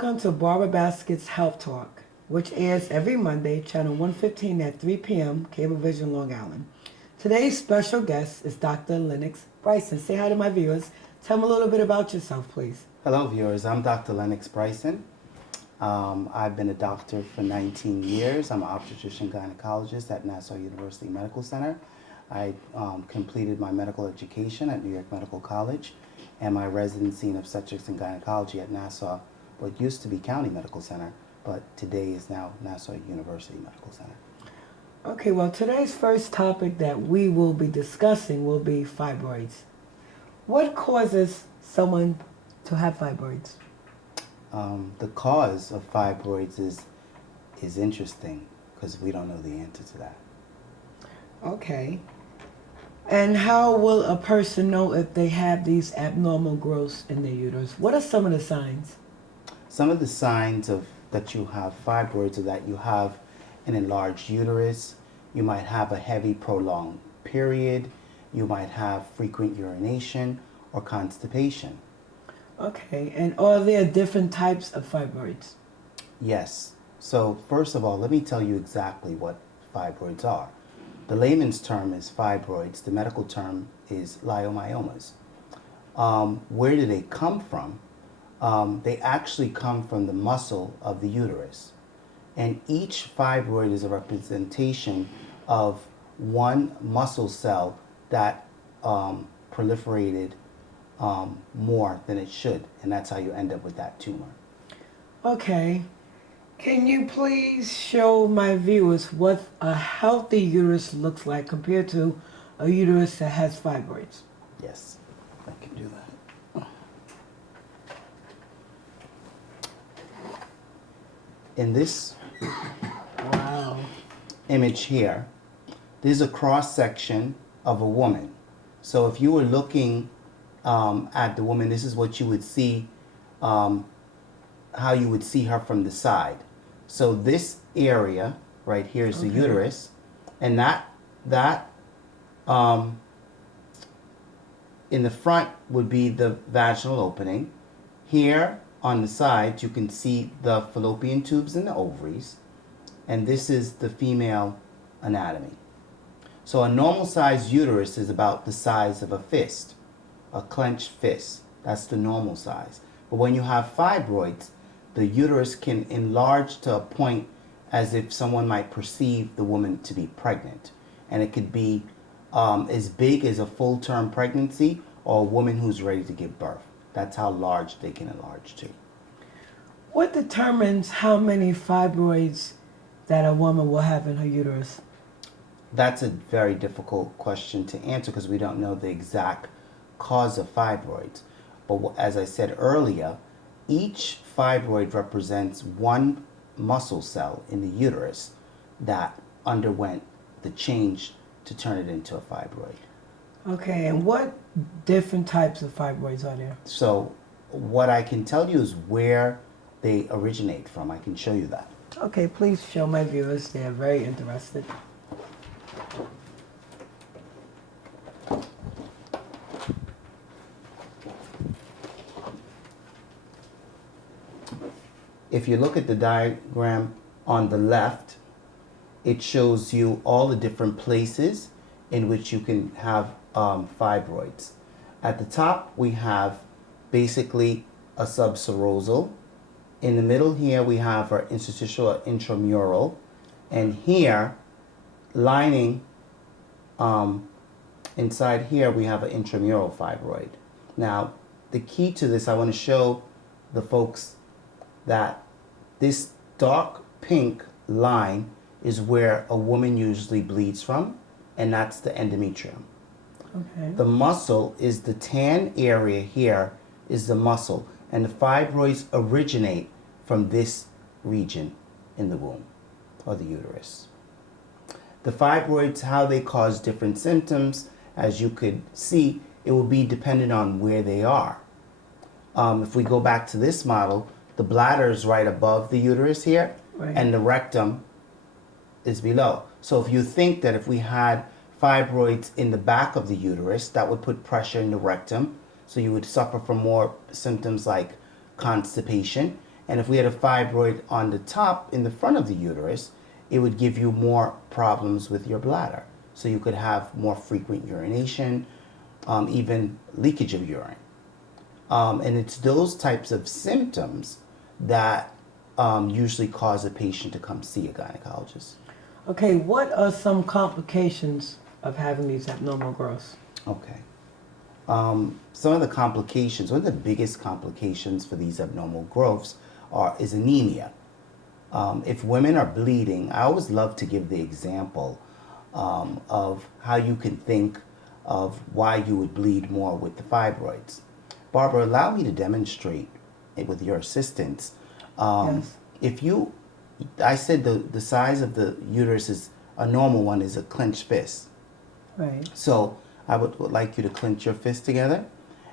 Welcome to Barbara Basket's Health Talk, which airs every Monday, channel 115 at 3 p.m., Cablevision, Long Island. Today's special guest is Dr. Lennox Bryson. Say hi to my viewers. Tell them a little bit about yourself, please. Hello, viewers. I'm Dr. Lennox Bryson. I've been a doctor for 19 years. I'm an obstetrician gynecologist at Nassau University Medical Center. I completed my medical education at New York Medical College and my residency in obstetrics and gynecology at Nassau, what used to be County Medical Center, but today is now Nassau University Medical Center. Okay, well, today's first topic that we will be discussing will be fibroids. What causes someone to have fibroids? The cause of fibroids is interesting because we don't know the answer to that. Okay. And how will a person know if they have these abnormal growths in their uterus? What are some of the signs? Some of the signs of that you have fibroids are that you have an enlarged uterus, you might have a heavy prolonged period, you might have frequent urination or constipation. Okay, and are there different types of fibroids? Yes. So first of all, let me tell you exactly what fibroids are. The layman's term is fibroids. The medical term is leiomyomas. Where do they come from? They actually come from the muscle of the uterus. And each fibroid is a representation of one muscle cell that proliferated more than it should. And that's how you end up with that tumor. Okay. Can you please show my viewers what a healthy uterus looks like compared to a uterus that has fibroids? Yes, I can do that. In this image here, there's a cross section of a woman. So if you were looking at the woman, this is what you would see, how you would see her from the side. So this area right here is the uterus, and that in the front would be the vaginal opening. Here on the side you can see the fallopian tubes and the ovaries, and this is the female anatomy. So a normal sized uterus is about the size of a fist, a clenched fist. That's the normal size. But when you have fibroids, the uterus can enlarge to a point as if someone might perceive the woman to be pregnant. And it could be as big as a full-term pregnancy or a woman who's ready to give birth. That's how large they can enlarge to. What determines how many fibroids that a woman will have in her uterus? That's a very difficult question to answer because we don't know the exact cause of fibroids. But as I said earlier, each fibroid represents one muscle cell in the uterus that underwent the change to turn it into a fibroid. Okay, and what different types of fibroids are there? So what I can tell you is where they originate from. I can show you that. Okay, please show my viewers. They're very interested. If you look at the diagram on the left, it shows you all the different places in which you can have fibroids. At the top, we have basically a subserosal. In the middle here, we have our interstitial or intramural. And here, lining inside here, we have an intramural fibroid. Now, the key to this, I want to show the folks that this dark pink line is where a woman usually bleeds from, and that's the endometrium. Okay. The muscle is the tan area here is the muscle, and the fibroids originate from this region in the womb or the uterus. The fibroids, how they cause different symptoms, as you could see, it will be dependent on where they are. If we go back to this model, the bladder is right above the uterus here, right, and the rectum is below. So if you think that if we had fibroids in the back of the uterus, that would put pressure in the rectum. So you would suffer from more symptoms like constipation. And if we had a fibroid on the top, in the front of the uterus, it would give you more problems with your bladder. So you could have more frequent urination, even leakage of urine. And it's those types of symptoms that usually cause a patient to come see a gynecologist. Okay, what are some complications of having these abnormal growths? Okay. Some of the complications, one of the biggest complications for these abnormal growths is anemia. If women are bleeding, I always love to give the example of how you can think of why you would bleed more with the fibroids. Barbara, allow me to demonstrate it with your assistance. Yes. I said the size of the uterus is a normal one is a clenched fist. Right. So I would like you to clench your fist together.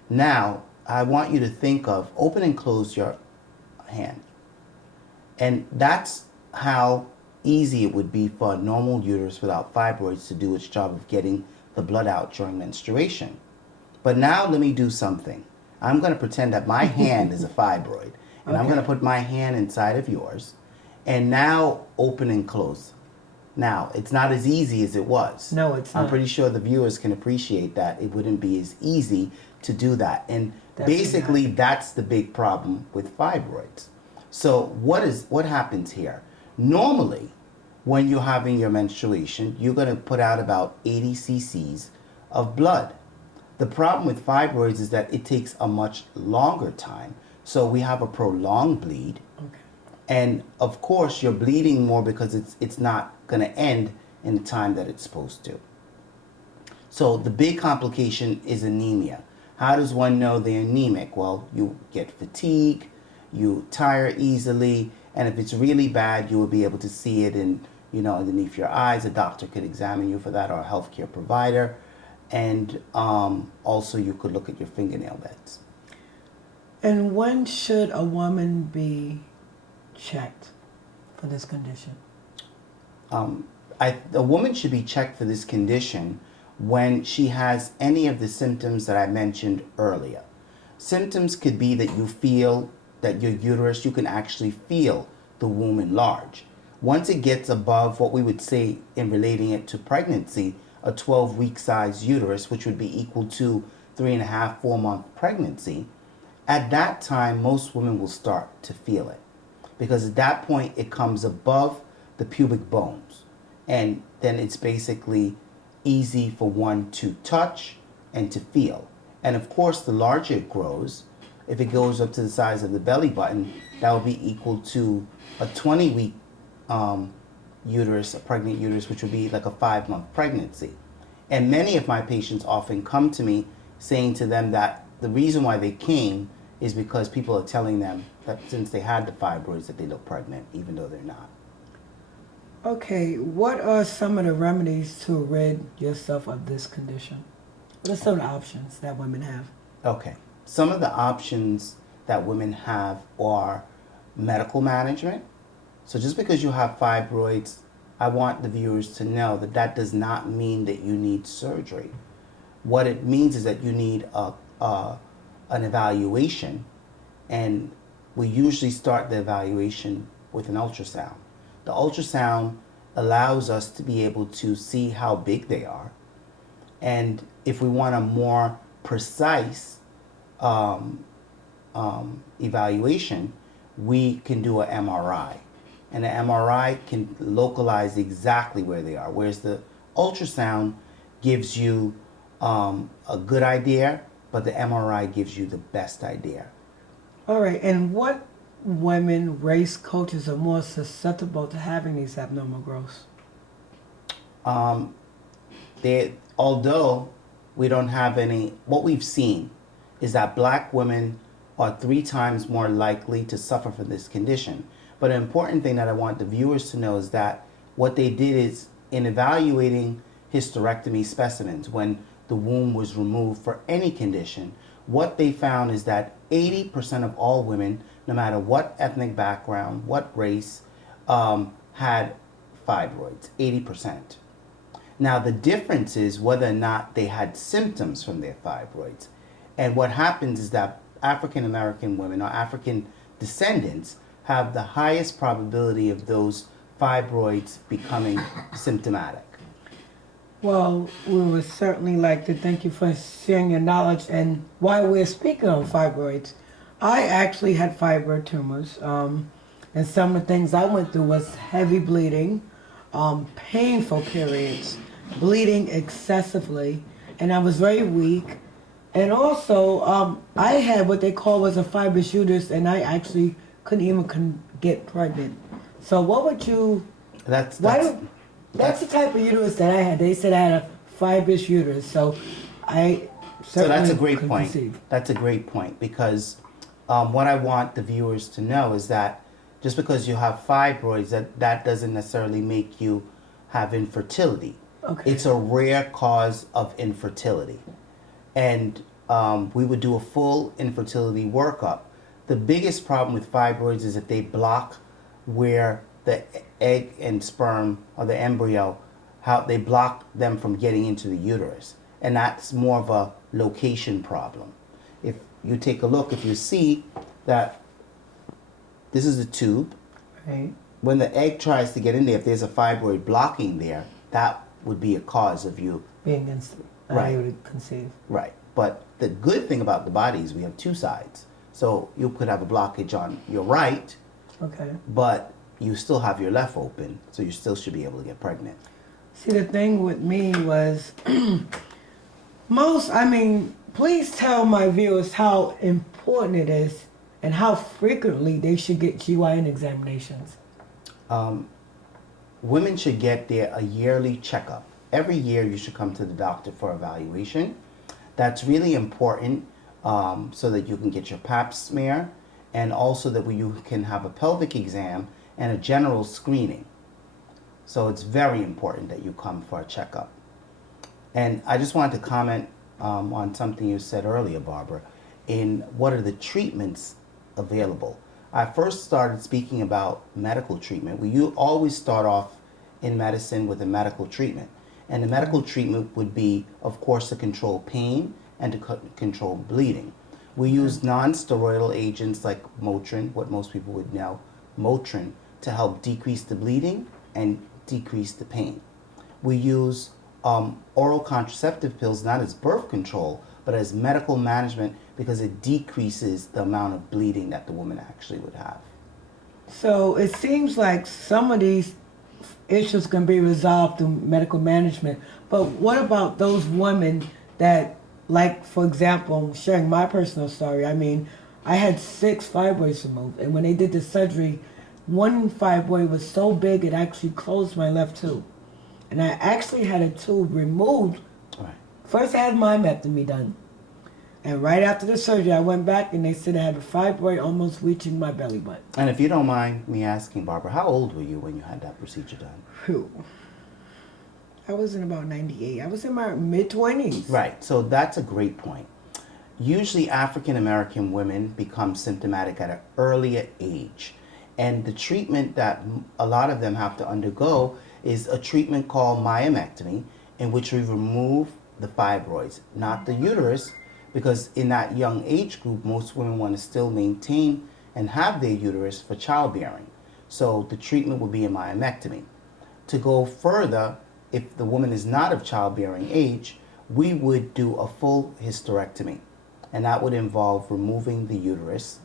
Now, I want you to think of open and close your hand. And that's how easy it would be for a normal uterus without fibroids to do its job of getting the blood out during menstruation. But now let me do something. I'm going to pretend that my hand is a fibroid. And I'm going to put my hand inside of yours. And now open and close. Now, it's not as easy as it was. No, it's not. I'm pretty sure the viewers can appreciate that it wouldn't be as easy to do that. And Definitely basically, not. that's the big problem with fibroids. So what happens here? Normally, when you're having your menstruation, you're going to put out about 80 cc's of blood. The problem with fibroids is that it takes a much longer time. So we have a prolonged bleed. Okay. And of course, you're bleeding more because it's not going to end in the time that it's supposed to. So the big complication is anemia. How does one know they're anemic? Well, you get fatigue, you tire easily, and if it's really bad, you will be able to see it underneath your eyes. A doctor could examine you for that, or a healthcare provider. And also you could look at your fingernail beds. And when should a woman be checked for this condition? A woman should be checked for this condition when she has any of the symptoms that I mentioned earlier. Symptoms could be that you feel that your uterus, you can actually feel the womb enlarge. Once it gets above what we would say in relating it to pregnancy, a 12-week size uterus, which would be equal to 3.5, 4-month pregnancy, at that time, most women will start to feel it. Because at that point, it comes above the pubic bones. And then it's basically easy for one to touch and to feel. And of course, the larger it grows, if it goes up to the size of the belly button, that would be equal to a 20-week uterus, a pregnant uterus, which would be like a 5-month pregnancy. And many of my patients often come to me saying to them that the reason why they came is because people are telling them that since they had the fibroids that they look pregnant, even though they're not. Okay, what are some of the remedies to rid yourself of this condition? What are some of the options that women have? Okay, some of the options that women have are medical management. So just because you have fibroids, I want the viewers to know that that does not mean that you need surgery. What it means is that you need an evaluation, and we usually start the evaluation with an ultrasound. The ultrasound allows us to be able to see how big they are, and if we want a more precise evaluation, we can do an MRI. And the MRI can localize exactly where they are, whereas the ultrasound gives you a good idea, but the MRI gives you the best idea. All right, and what women, race, cultures are more susceptible to having these abnormal growths? Although we don't have any, what we've seen is that black women are 3 times more likely to suffer from this condition. But an important thing that I want the viewers to know is that what they did is, in evaluating hysterectomy specimens, when the womb was removed for any condition, what they found is that 80% of all women, no matter what ethnic background, what race, had fibroids, 80%. Now the difference is whether or not they had symptoms from their fibroids. And what happens is that African American women or African descendants have the highest probability of those fibroids becoming symptomatic? Well, we would certainly like to thank you for sharing your knowledge. And while we're speaking on fibroids, I actually had fibroid tumors. And some of the things I went through was heavy bleeding, painful periods, bleeding excessively, and I was very weak. And also, I had what they call was a fibrous uterus, and I actually couldn't even get pregnant. So what would you... That's That's the type of uterus that I had. They said I had a fibrous uterus, so I so that's a certainly great could point. conceive. That's a great point because what I want the viewers to know is that just because you have fibroids, that doesn't necessarily make you have infertility. Okay. It's a rare cause of infertility, and we would do a full infertility workup. The biggest problem with fibroids is that they block where the egg and sperm or the embryo, how they block them from getting into the uterus. And that's more of a location problem. If you take a look, if you see that this is a tube, Right. when the egg tries to get in there, if there's a fibroid blocking there, that would be a cause of you. Being Right. unable to conceive. Right. But the good thing about the body is we have two sides. So you could have a blockage on your right, Okay. but you still have your left open, so you still should be able to get pregnant. See, the thing with me was please tell my viewers how important it is and how frequently they should get GYN examinations. Women should get a yearly checkup. Every year you should come to the doctor for evaluation. That's really important so that you can get your pap smear and also that you can have a pelvic exam and a general screening. So it's very important that you come for a checkup. And I just wanted to comment on something you said earlier, Barbara, in what are the treatments available. I first started speaking about medical treatment. You always start off in medicine with a medical treatment. And the medical treatment would be, of course, to control pain and to control bleeding. We use non-steroidal agents like Motrin, what most people would know, Motrin, to help decrease the bleeding and decrease the pain. We use oral contraceptive pills not as birth control, but as medical management because it decreases the amount of bleeding that the woman actually would have. So it seems like some of these issues can be resolved through medical management. But what about those women that, like, for example, sharing my personal story, I had 6 fibroids removed, and when they did the surgery, one fibroid was so big it actually closed my left tube. And I actually had a tube removed. Right. First I had myomectomy done. And right after the surgery I went back and they said I had a fibroid almost reaching my belly button. And if you don't mind me asking, Barbara, how old were you when you had that procedure done? Phew. I was in about 98. I was in my mid-20s. Right, so that's a great point. Usually African American women become symptomatic at an earlier age. And the treatment that a lot of them have to undergo is a treatment called myomectomy, in which we remove the fibroids, not the uterus, because in that young age group, most women want to still maintain and have their uterus for childbearing. So the treatment will be a myomectomy. To go further, if the woman is not of childbearing age, we would do a full hysterectomy. And that would involve removing the uterus,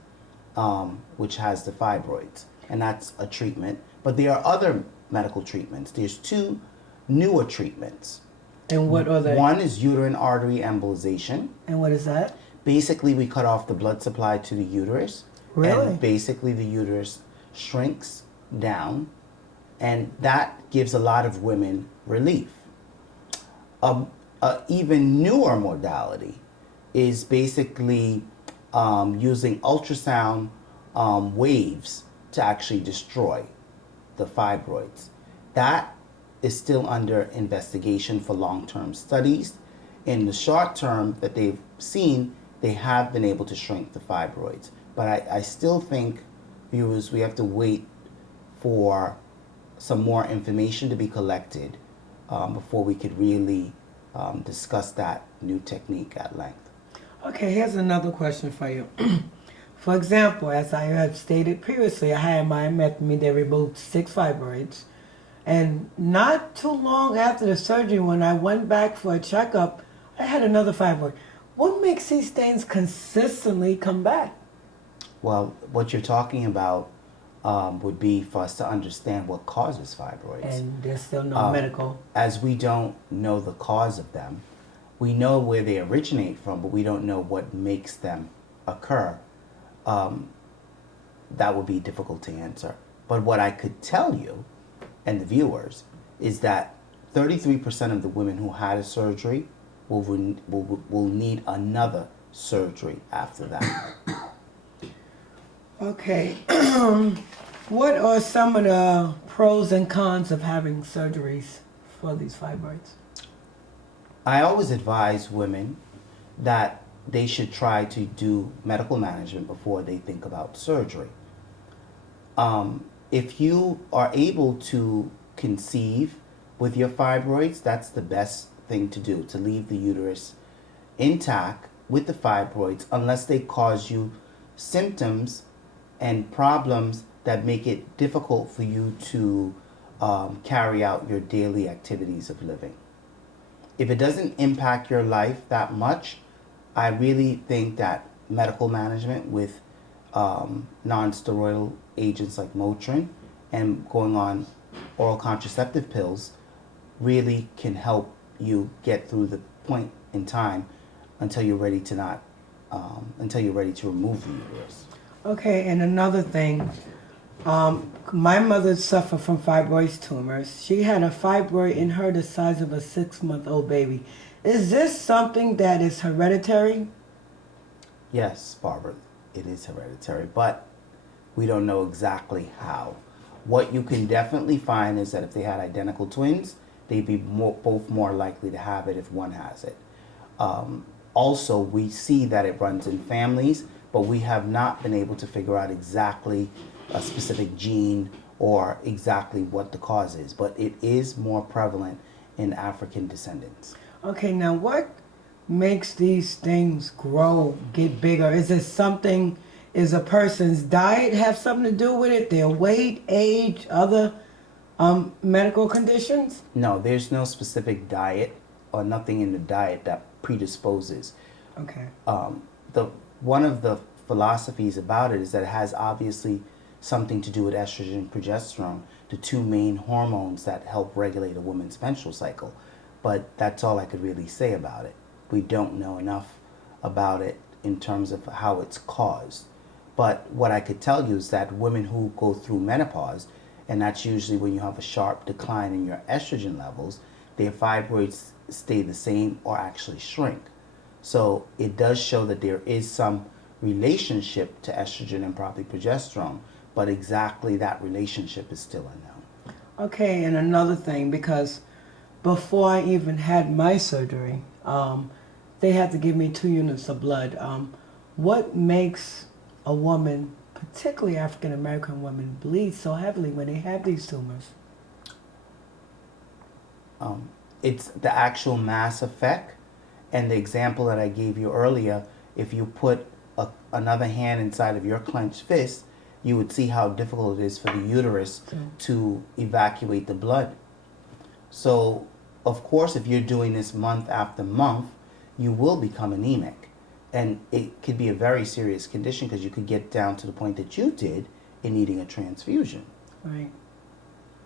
which has the fibroids. And that's a treatment. But there are other medical treatments. There's 2 newer treatments. And what are they? One is uterine artery embolization. And what is that? Basically, we cut off the blood supply to the uterus. Really? And basically, the uterus shrinks down. And that gives a lot of women relief. Even newer modality is basically using ultrasound waves to actually destroy the fibroids. That is still under investigation for long-term studies. In the short term that they've seen, they have been able to shrink the fibroids. But I still think, viewers, we have to wait for some more information to be collected before we could really discuss that new technique at length. Okay, here's another question for you. For example, as I have stated previously, I had my myectomy. They removed 6 fibroids. And not too long after the surgery, when I went back for a checkup, I had another fibroid. What makes these things consistently come back? Well, what you're talking about would be for us to understand what causes fibroids. And there's still no medical. As we don't know the cause of them, we know where they originate from, but we don't know what makes them occur. That would be difficult to answer. But what I could tell you and the viewers is that 33% of the women who had a surgery will need another surgery after that. Okay. What are some of the pros and cons of having surgeries for these fibroids? I always advise women that they should try to do medical management before they think about surgery. If you are able to conceive with your fibroids, that's the best thing to do, to leave the uterus intact with the fibroids unless they cause you symptoms and problems that make it difficult for you to carry out your daily activities of living. If it doesn't impact your life that much, I really think that medical management with non-steroidal agents like Motrin and going on oral contraceptive pills really can help you get through the point in time until you're ready to remove the uterus. Okay, and another thing, my mother suffered from fibroid tumors. She had a fibroid in her the size of a 6-month-old baby. Is this something that is hereditary? Yes, Barbara, it is hereditary, but we don't know exactly how. What you can definitely find is that if they had identical twins, they'd be both more likely to have it if one has it. Also, we see that it runs in families, but we have not been able to figure out exactly a specific gene or exactly what the cause is, but it is more prevalent in African descendants. Okay, now what makes these things grow, get bigger? Is it something, is a person's diet have something to do with it? Their weight, age, other medical conditions? No, there's no specific diet or nothing in the diet that predisposes. Okay. One of the philosophies about it is that it has obviously something to do with estrogen and progesterone, the two main hormones that help regulate a woman's menstrual cycle. But that's all I could really say about it. We don't know enough about it in terms of how it's caused. But what I could tell you is that women who go through menopause, and that's usually when you have a sharp decline in your estrogen levels, their fibroids stay the same or actually shrink. So it does show that there is some relationship to estrogen and probably progesterone, but exactly that relationship is still unknown. Okay, and another thing, because before I even had my surgery, they had to give me 2 units of blood. What makes a woman, particularly African American women, bleed so heavily when they have these tumors? It's the actual mass effect, and the example that I gave you earlier, if you put another hand inside of your clenched fist, you would see how difficult it is for the uterus to evacuate the blood. So, of course, if you're doing this month after month, you will become anemic. And it could be a very serious condition because you could get down to the point that you did in needing a transfusion. Right.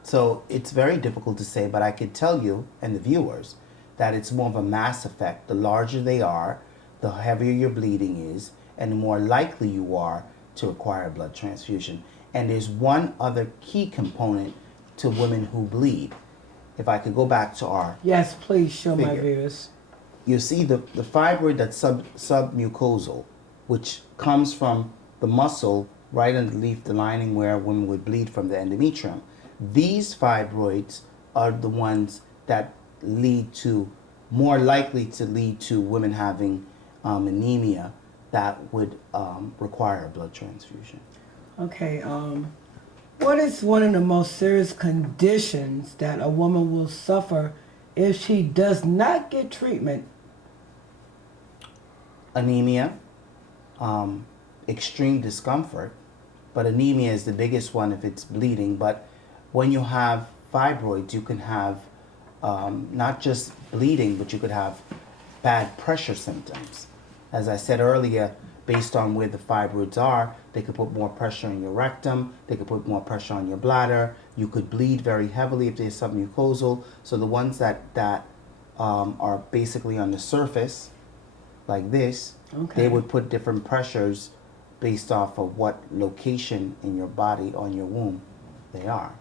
So it's very difficult to say, but I could tell you and the viewers that it's more of a mass effect. The larger they are, the heavier your bleeding is, and the more likely you are to require a blood transfusion. And there's one other key component to women who bleed. If I could go back to our Yes, please show my figure. viewers. You see the fibroid that's submucosal, which comes from the muscle right underneath the lining where women would bleed from the endometrium. These fibroids are the ones that more likely to lead to women having anemia that would require a blood transfusion. Okay, what is one of the most serious conditions that a woman will suffer if she does not get treatment? Anemia, extreme discomfort, but anemia is the biggest one if it's bleeding. But when you have fibroids, you can have not just bleeding, but you could have bad pressure symptoms. As I said earlier, based on where the fibroids are, they could put more pressure on your rectum, they could put more pressure on your bladder, you could bleed very heavily if there's submucosal. So the ones that are basically on the surface, like this, Okay. they would put different pressures based off of what location in your body, on your womb, they are.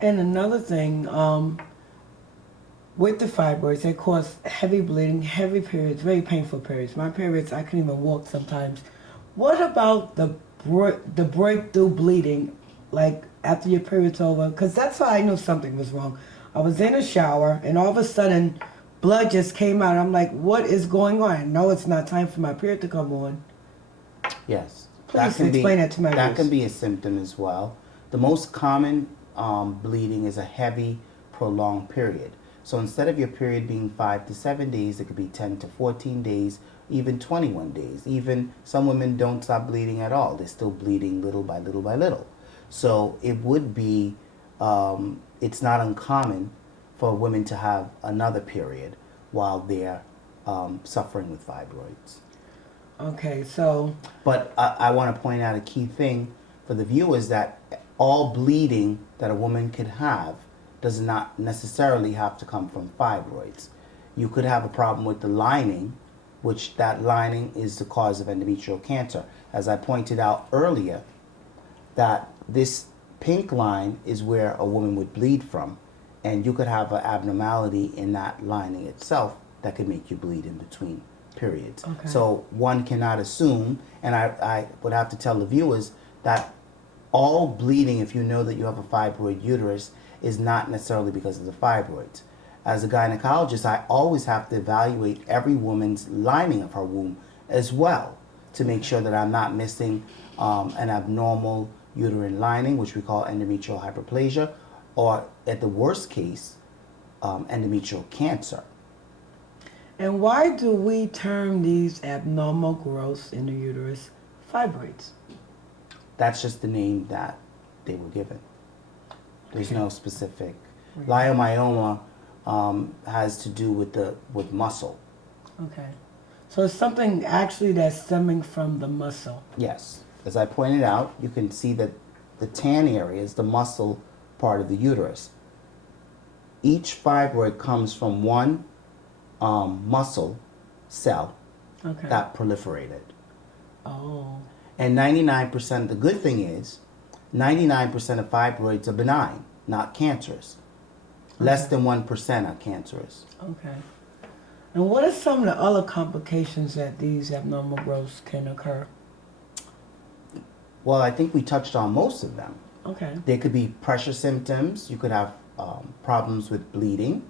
And another thing, with the fibroids, they cause heavy bleeding, heavy periods, very painful periods. My periods, I couldn't even walk sometimes. What about the breakthrough bleeding, like after your period's over? Because that's how I knew something was wrong. I was in a shower, and all of a sudden, blood just came out. I'm like, what is going on? No, it's not time for my period to come on. Yes. Please explain that to my That viewers. can be a symptom as well. The most common bleeding is a heavy, prolonged period. So instead of your period being 5 to 7 days, it could be 10 to 14 days, even 21 days. Even some women don't stop bleeding at all. They're still bleeding little by little by little. So it would be, it's not uncommon for women to have another period while they're suffering with fibroids. Okay, so But I want to point out a key thing for the viewers, that all bleeding that a woman could have does not necessarily have to come from fibroids. You could have a problem with the lining, which that lining is the cause of endometrial cancer. As I pointed out earlier, that this pink line is where a woman would bleed from, and you could have an abnormality in that lining itself that could make you bleed in between periods. Okay. So one cannot assume, and I would have to tell the viewers that all bleeding, if you know that you have a fibroid uterus, is not necessarily because of the fibroids. As a gynecologist, I always have to evaluate every woman's lining of her womb as well to make sure that I'm not missing an abnormal uterine lining, which we call endometrial hyperplasia, or at the worst case, endometrial cancer. and why do we term these abnormal growths in the uterus fibroids? That's just the name that they were given. There's Okay. no specific. Right. Leiomyoma has to do with muscle. Okay. So it's something actually that's stemming from the muscle. Yes. As I pointed out, you can see that the tan area is the muscle part of the uterus. Each fibroid comes from one muscle cell Okay. that proliferated. Oh. And 99%, the good thing is, 99% of fibroids are benign, not cancerous. Less Okay. than 1% are cancerous. Okay. And what are some of the other complications that these abnormal growths can occur? Well, I think we touched on most of them. Okay. There could be pressure symptoms. You could have problems with bleeding.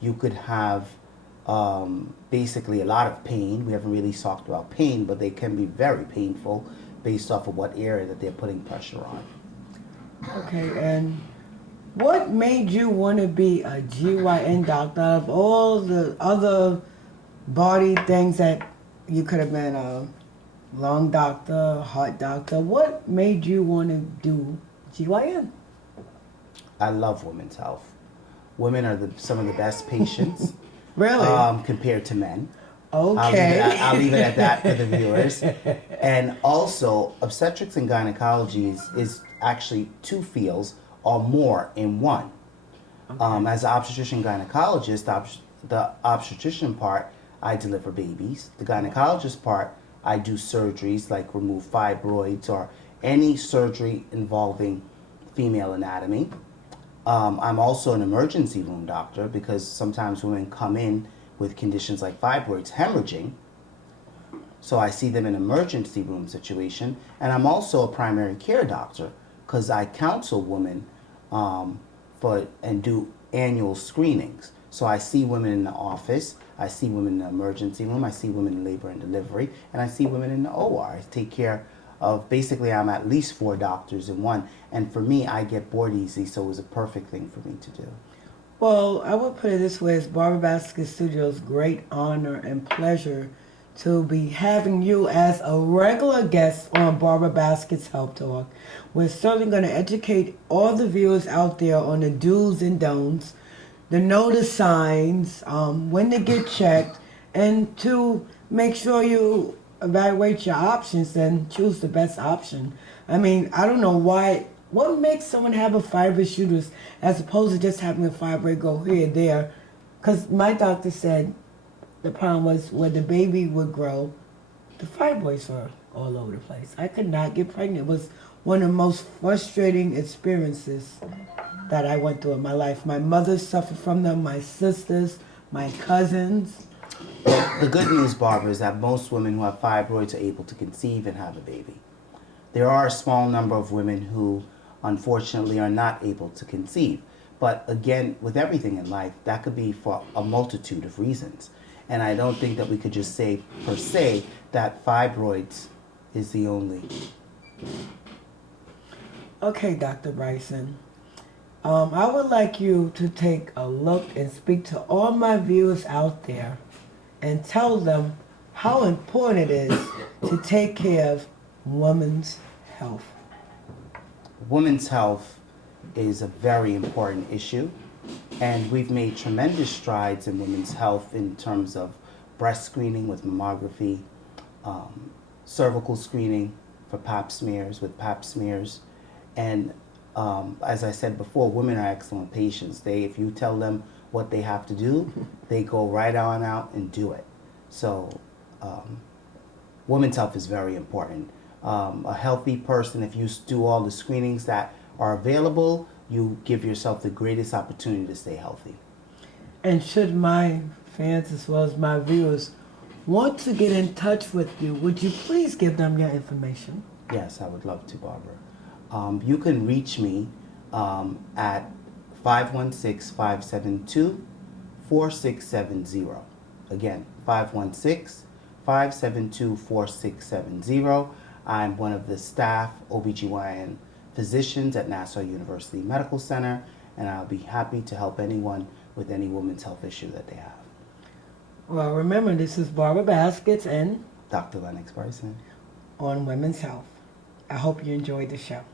You could have basically a lot of pain. We haven't really talked about pain, but they can be very painful based off of what area that they're putting pressure on. Okay, and what made you want to be a GYN doctor out of all the other body things that you could have been a lung doctor, heart doctor? What made you want to do GYN? I love women's health. Women are some of the best patients Really? compared to men. Okay. I'll leave it at that for the viewers. And also, obstetrics and gynecology is actually two fields or more in one. As an obstetrician gynecologist, the obstetrician part, I deliver babies. The gynecologist part, I do surgeries like remove fibroids or any surgery involving female anatomy. I'm also an emergency room doctor because sometimes women come in with conditions like fibroids, hemorrhaging. So I see them in emergency room situation. And I'm also a primary care doctor because I counsel women and do annual screenings. So I see women in the office, I see women in the emergency room, I see women in labor and delivery, and I see women in the OR. I take care of, basically I'm at least 4 doctors in one. And for me, I get bored easy, so it was a perfect thing for me to do. Well, I would put it this way: it's Barbara Basket Studios' great honor and pleasure to be having you as a regular guest on Barbara Basket's Health Talk. We're certainly going to educate all the viewers out there on the do's and don'ts, the know the signs, when to get checked, and to make sure you evaluate your options and choose the best option. I mean, I don't know what makes someone have a fibrous uterus as opposed to just having a fibroid go here and there. Because my doctor said the problem was where the baby would grow, the fibroids were all over the place. I could not get pregnant. It was one of the most frustrating experiences that I went through in my life. My mother suffered from them, my sisters, my cousins. The good news, Barbara, is that most women who have fibroids are able to conceive and have a baby. There are a small number of women who, unfortunately, are not able to conceive. But again, with everything in life, that could be for a multitude of reasons. And I don't think that we could just say, per se, that fibroids is the only. Okay, Dr. Bryson. I would like you to take a look and speak to all my viewers out there and tell them how important it is to take care of women's health. Women's health is a very important issue, and we've made tremendous strides in women's health in terms of breast screening with mammography, cervical screening for pap smears with pap smears, and as I said before, women are excellent patients. If you tell them what they have to do, they go right on out and do it. So women's health is very important. A healthy person, if you do all the screenings that are available, you give yourself the greatest opportunity to stay healthy. And should my fans as well as my viewers want to get in touch with you, would you please give them your information? Yes, I would love to, Barbara. You can reach me at 516-572-4670. Again, 516-572-4670. I'm one of the staff OBGYN physicians at Nassau University Medical Center, and I'll be happy to help anyone with any women's health issue that they have. Well, remember, this is Barbara Baskets and Dr. Lennox Bryson on Women's Health. I hope you enjoyed the show.